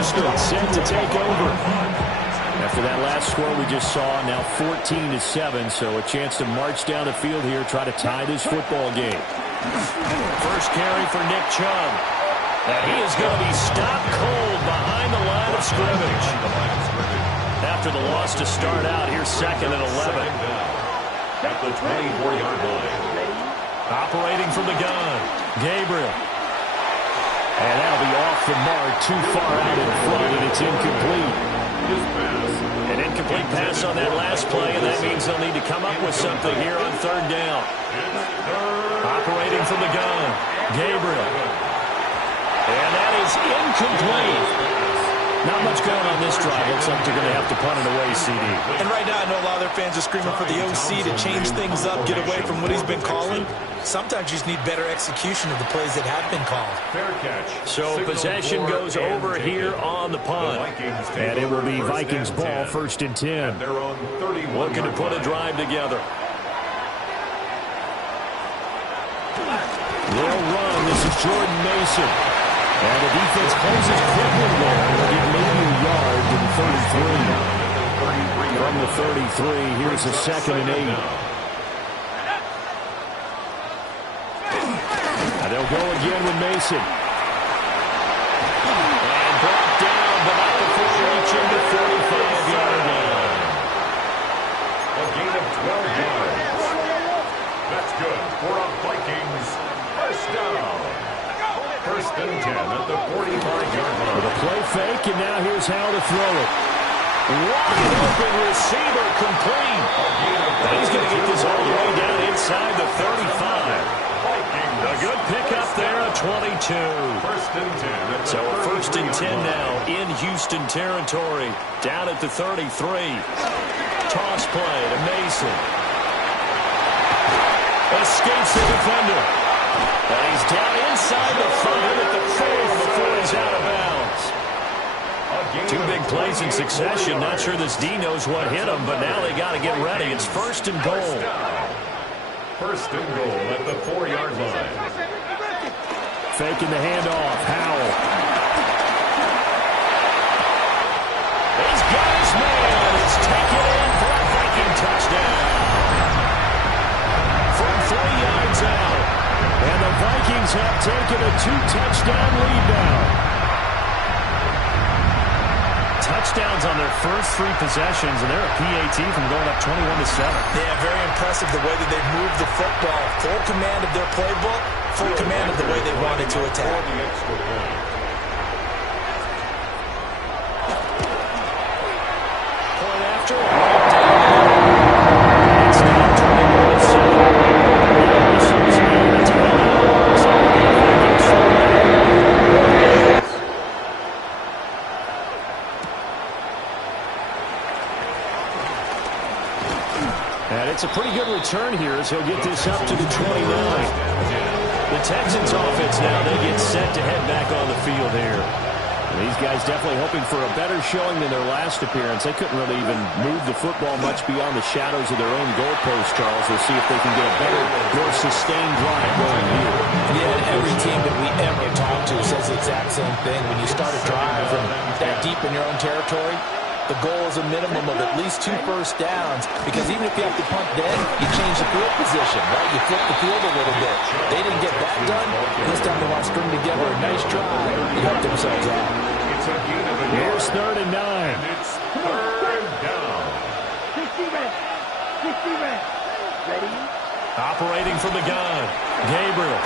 Houston set to take over. After that last score we just saw, now 14-7, so a chance to march down the field here, try to tie this football game. First carry for Nick Chubb. And he is going to be stopped cold behind the line of scrimmage. After the loss to start out, here's 2nd and 11. At the 24-yard line. Operating from the gun, Gabriel. And that'll be off the mark, too far out in front, and it's incomplete. An incomplete pass on that last play, and that means they'll need to come up with something here on 3rd down. Operating from the gun, Gabriel. And that is incomplete. Not much going on this drive. Looks like they're going to have to punt it away, CD. And right now, I know a lot of their fans are screaming for the OC to change things up, get away from what he's been calling. Sometimes you just need better execution of the plays that have been called. Fair catch. So possession goes over here on the punt. And it will be Vikings ball, 1st and 10. Looking to put a drive together. They'll run. This is Jordan Mason. And the defense closes quickly there. They'll get maybe a yard to the 33. From the 33, here's a 2nd and 8. Now they'll go again with Mason. And brought down, but not before reaching the 45-yard line. A gain of 12 yards. That's good for a Vikings first down. 1st and 10 at the 45-yard line. With a play fake, and now here's how to throw it. Wide open receiver, complete. And he's going to get this all the way down inside the 35. A good pickup there, a 22. 1st and 10. So a 1st and 10 now in Houston territory. Down at the 33. Toss play to Mason. Escapes the defender. And he's down inside the 5 at the 4 before he's out of bounds. 2 big plays in succession. Not sure this D knows what hit him, but now they got to get ready. It's 1st and goal. 1st and goal at the 4-yard line. Faking the handoff. Howell. He's got his man. It's taken in for a Viking touchdown. From 3 yards out. And the Vikings have taken a 2-touchdown lead now. Touchdowns on their first 3 possessions, and they're a PAT from going up 21-7. Yeah, very impressive the way that they've moved the football. Full command of their playbook, full command of the way they wanted to attack. Point after. It's now 21-7. And it's a pretty good return here as he'll get this up to the 29. The Texans offense now, they get set to head back on the field here. And these guys definitely hoping for a better showing than their last appearance. They couldn't really even move the football much beyond the shadows of their own goalpost, Charles. We'll see if they can get a better, more sustained drive going here. Yeah, every team that we ever talk to says the exact same thing. When you start a drive from that deep in your own territory, the goal is a minimum of at least 2 first downs, because even if you have to punt then, you change the field position, right? You flip the field a little bit. They didn't get that done. This time they want to string together a nice drive and help themselves out. Here's 3rd and 9. It's 3rd down. 60 red. Ready? Operating from the gun, Gabriel.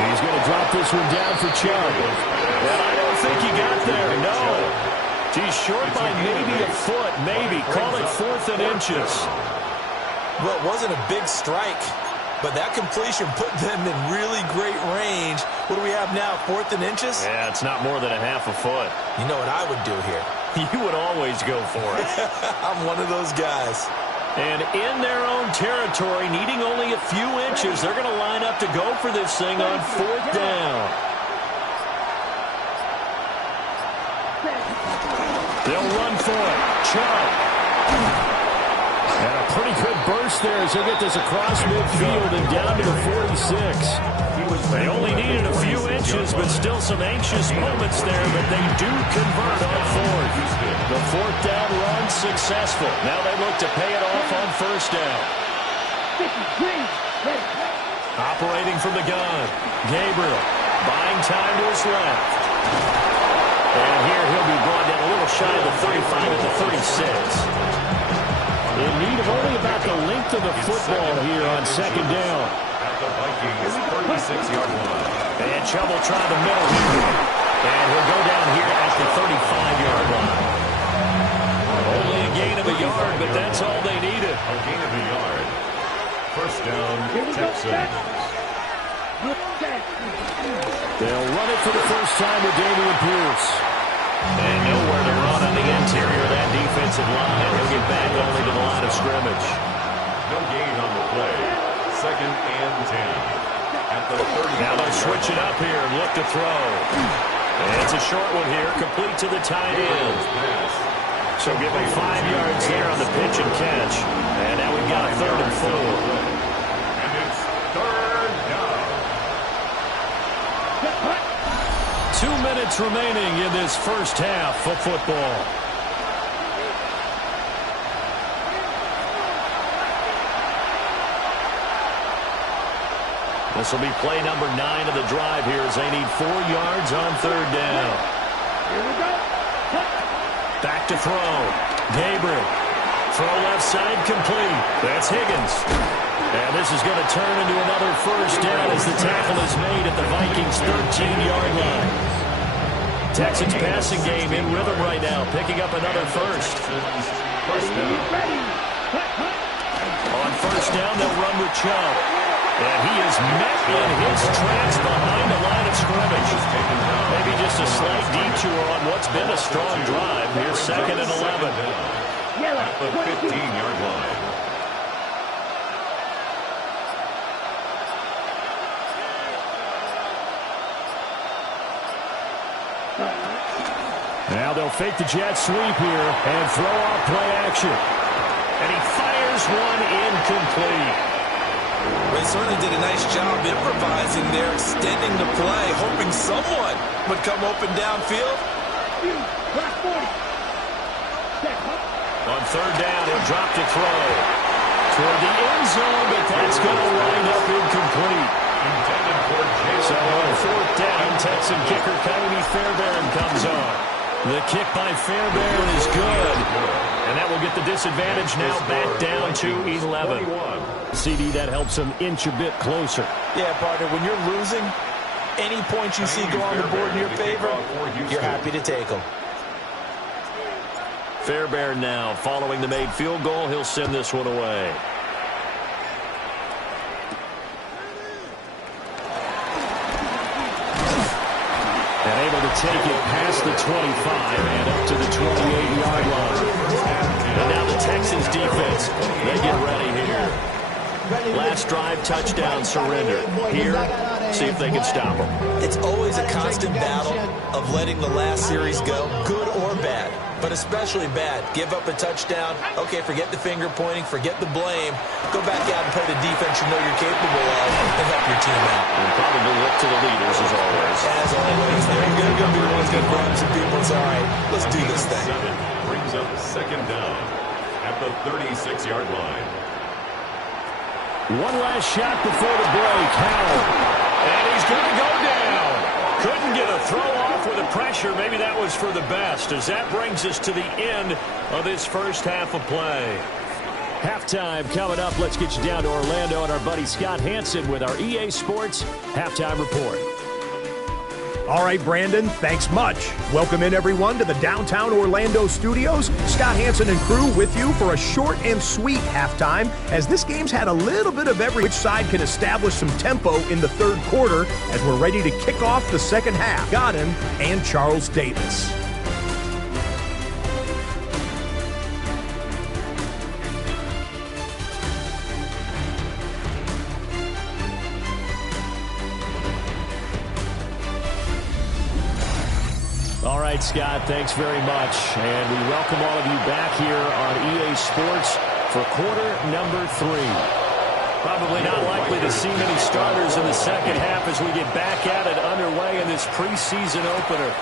He's going to drop this one down for Chubb. And I don't think he got there, no. He's short by maybe a foot, maybe. Call it 4th and inches. Well, it wasn't a big strike, but that completion put them in really great range. What do we have now, 4th and inches? Yeah, it's not more than a half a foot. You know what I would do here? You would always go for it. I'm one of those guys. And in their own territory, needing only a few inches, they're going to line up to go for this thing on 4th down. They'll run for it. Chubb. And a pretty good burst there as he'll get this across midfield and down to the 46. They only needed a few inches, but still some anxious moments there, but they do convert The fourth down run successful. Now they look to pay it off on first down. Operating from the gun. Gabriel buying time to his left. And here he'll be brought down a little shy of the 35 at the 36. In need of only about the length of the football here on second down. At the Vikings 36-yard line. And trouble trying the middle here. And he'll go down here at the 35-yard line. Only a gain of a yard, but that's all they needed. A gain of a yard. First down, Texans. They'll run it for the first time with Dameon Pierce. And nowhere to run on the interior of that defensive line. He'll get back only to the line of scrimmage. No gain on the play. Second and 10. At the 30. Now they'll switch it up here and look to throw. And it's a short one here, complete to the tight end. So give him 5 yards there on the pitch and catch. And now we've got a 3rd and 4. And it's 3rd down. 2 minutes remaining in this first half of football. This will be play number 9 of the drive here as they need 4 yards on 3rd down. Here we go. Back to throw. Gabriel. Throw left side complete. That's Higgins. And this is going to turn into another first down as the tackle is made at the Vikings' 13-yard line. Texans passing game in rhythm right now, picking up another first. On first down, they'll run with Chubb. And he is met in his tracks behind the line of scrimmage. Maybe just a slight detour on what's been a strong drive. Here's 2nd and 11. At the 15-yard line. Now they'll fake the jet sweep here and throw off play action. And he fires one incomplete. They certainly did a nice job improvising there, extending the play, hoping someone would come open downfield. On 3rd down, he'll drop to throw. Toward the end zone, but that's going to wind up incomplete. So on 4th down, Texan kicker Coyote Fairbairn comes on. The kick by Fairbairn is good. And that will get the disadvantage now back down to 11. CD, that helps them inch a bit closer. Yeah, partner, when you're losing, any points you see go on the board in your favor, you're happy to take them. Fairbairn now, following the made field goal, he'll send this one away. And able to take it past the 25 and up to the 28-yard line. And now the Texans defense, they get ready here. Last drive, touchdown, surrender. Here, see if they can stop them. It's always a constant battle of letting the last series go, good or bad, but especially bad. Give up a touchdown. Okay, forget the finger pointing, forget the blame. Go back out and play the defense you know you're capable of and help your team out. And probably look to the leaders as always. As always, they're going to be the ones going to grab some people and say, all right, let's do this thing. Brings up 2nd down at the 36-yard line. One last shot before the break. Howard. And he's going to go down. Couldn't get a throw off with the pressure. Maybe that was for the best, as that brings us to the end of this first half of play. Halftime coming up. Let's get you down to Orlando and our buddy Scott Hansen with our EA Sports Halftime Report. All right, Brandon, thanks much. Welcome in, everyone, to the downtown Orlando studios. Scott Hansen and crew with you for a short and sweet halftime, as this game's had a little bit of every which side can establish some tempo in the 3rd quarter as we're ready to kick off the 2nd half. Godin and Charles Davis. All right, Scott, thanks very much. And we welcome all of you back here on EA Sports for quarter number 3. Probably not likely to see many starters in the 2nd half as we get back at it underway in this preseason opener.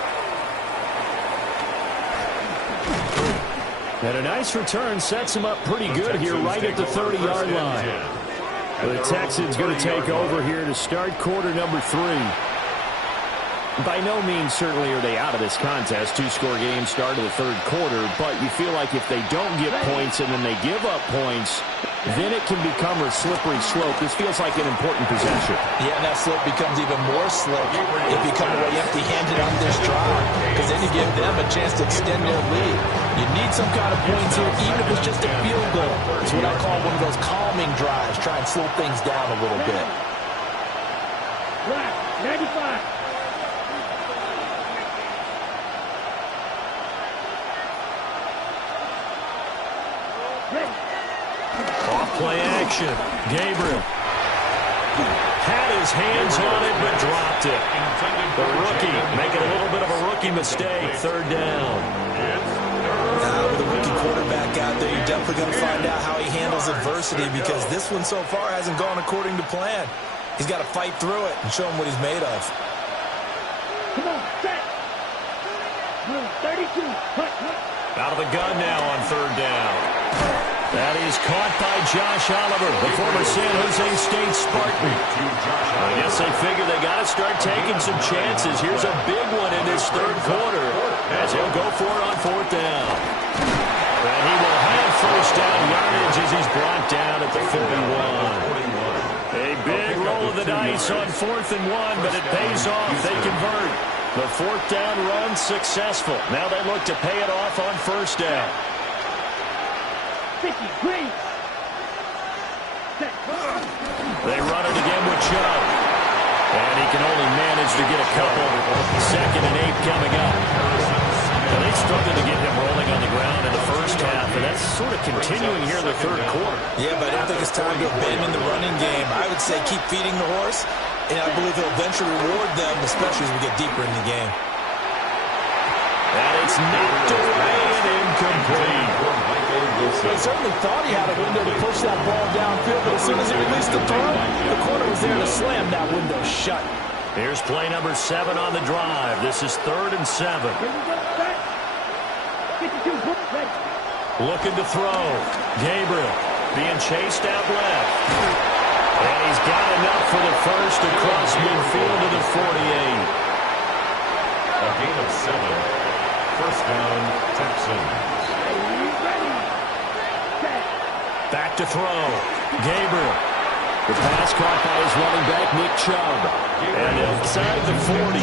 And a nice return sets him up pretty good here right at the 30-yard line. The Texans going to take over here to start quarter number 3. By no means, certainly, are they out of this contest. Two-score game start of the third quarter, but you feel like if they don't get points and then they give up points, then it can become a slippery slope. This feels like an important possession. Yeah, and that slope becomes even more slope if you come away empty-handed on this drive, because then you give them a chance to extend their lead. You need some kind of points here, even if it's just a field goal. It's what I call one of those calming drives. Try and slow things down a little bit. 95. Off-play action. Gabriel had his hands on it, but dropped it. The rookie making a little bit of a rookie mistake. Third down. With a rookie quarterback out there, you're definitely going to find out how he handles adversity, because this one so far hasn't gone according to plan. He's got to fight through it and show him what he's made of. Come on, set. 32. Out of the gun now on third down. That is caught by Josh Oliver, the former San Jose State Spartan. I guess they figure they got to start taking some chances. Here's a big one in this third quarter as he'll go for it on fourth down. And he will have first down yardage as he's brought down at the 41. A big roll of the dice on 4th and 1, but it pays off. They convert. The fourth down run successful. Now they look to pay it off on first down. 50, green. They run it again with Chubb. And he can only manage to get a couple. 2nd and 8 coming up. Now they struggled to get him rolling on the ground in the first half, and that's sort of continuing here in the third quarter. Yeah, but I don't think it's time to abandon the running game. I would say keep feeding the horse, and I believe he'll eventually reward them, especially as we get deeper in the game. And it's knocked away and incomplete. He certainly thought he had a window to push that ball downfield, but as soon as he released the throw, the corner was there to slam that window shut. Here's play number 7 on the drive. This is 3rd and 7. Looking to throw. Gabriel being chased out left. And he's got enough for the first across midfield to the 48. A gain of 7. First down, Texans. Back to throw. Gabriel. The pass caught by his running back, Nick Chubb. And inside the 40.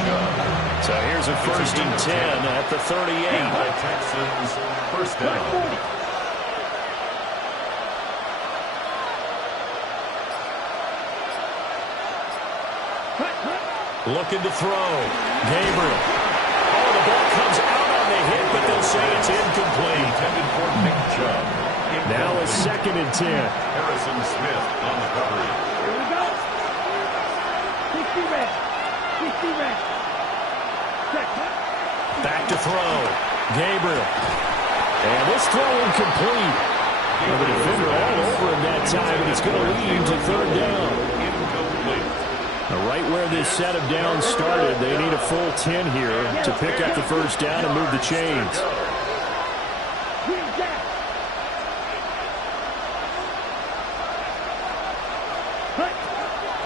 So here's a 1st and 10 at the 38. The Texans, first down. Looking to throw. Gabriel. Oh, the ball comes out on the hit, but they'll say it's incomplete. Intended for Nick Chubb. Now a 2nd and 10. Harrison Smith on the coverage. Here we go. 60 red. 60 red. Back to throw. Gabriel. And this throw incomplete. The defender all over him that time, and it's going to lead to 3rd down. Incomplete. Right where this set of downs started, they need a full 10 here to pick up the first down and move the chains.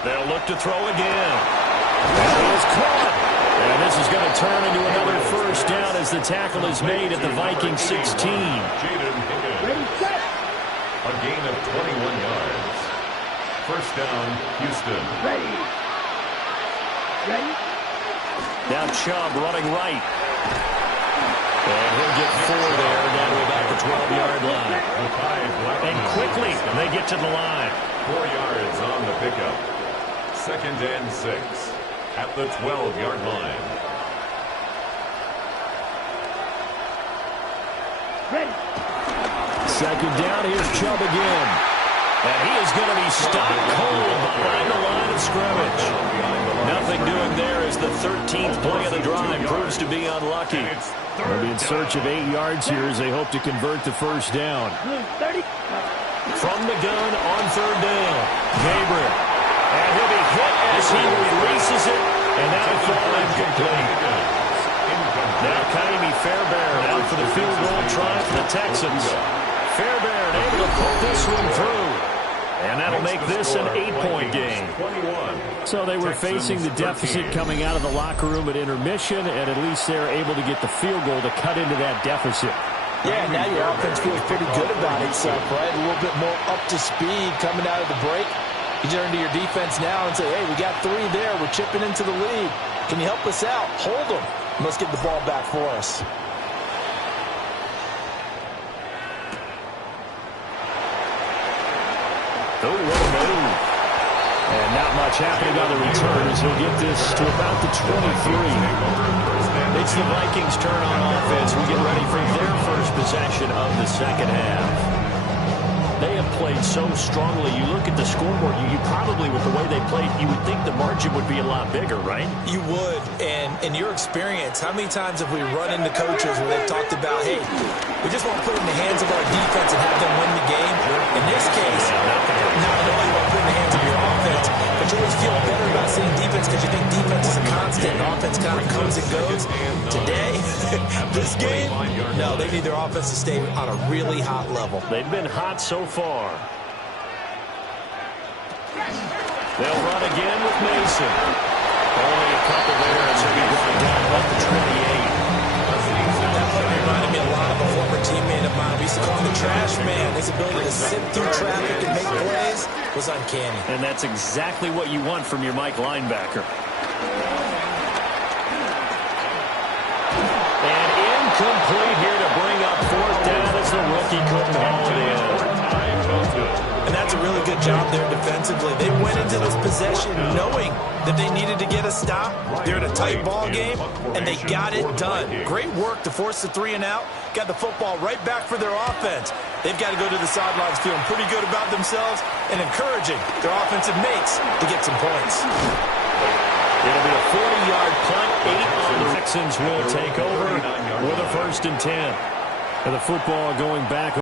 They'll look to throw again. And he is caught. And this is going to turn into another first down as the tackle is made at the Viking 16. Jaden Higgins. A gain of 21 yards. First down, Houston. Ready. Now Chubb running right. And he'll get 4 there, down to about the 12-yard line. And quickly, they get to the line. 4 yards on the pickup. 2nd and 6 at the 12-yard line. Ready. 2nd down, here's Chubb again. And he is going to be stopped cold behind the line of scrimmage. Nothing doing there as the 13th play of the drive proves to be unlucky. They'll be in search of 8 yards here as they hope to convert the first down. 30. From the gun on 3rd down, Gabriel. And he'll be hit as he releases it, and that'll fall incomplete. Now Kaimi Fairbairn out for the field goal try for the Texans. Fairbairn able to put this one through. And that'll make this an 8-point game. So they were facing the deficit coming out of the locker room at intermission, and at least they're able to get the field goal to cut into that deficit. Yeah, now your offense feels pretty good about itself, right? A little bit more up to speed coming out of the break. You turn to your defense now and say, hey, we got 3 there. We're chipping into the lead. Can you help us out? Hold them. Let's get the ball back for us. Oh, what a move. And not much happening on the return as he'll get this to about the 23. It's the Vikings' turn on offense. We get ready for their first possession of the second half. They have played so strongly. You look at the scoreboard, you probably, with the way they played, you would think the margin would be a lot bigger, right? You would. And in your experience, how many times have we run into coaches where they've talked about, hey, we just want to put it in the hands of our defense and have them win the game? In this case, not only want to put it in the hands of your offense, but you always feel better about seeing defense because you think defense is a constant and offense kind of comes and goes. Today, this game, no, they need their offense to stay on a really hot level. They've been hot so far. They'll run again with Mason. Only a couple there as he'll be going down about the 28. That play reminded me a lot of a former teammate of mine. We used to call him the trash man. His ability to sift through traffic and make plays was uncanny. And that's exactly what you want from your Mike linebacker. And incomplete here to bring up 4th down as the rookie couldn't haul it in. And that's a really good job there defensively. They went into this possession knowing that they needed to get a stop. They're in a tight ball game, and they got it done. Great work to force the 3 and out. Got the football right back for their offense. They've got to go to the sidelines feeling pretty good about themselves and encouraging their offensive mates to get some points. It'll be a 40-yard punt. 8 on the Texans will take over with a 1st and 10. And the football going back.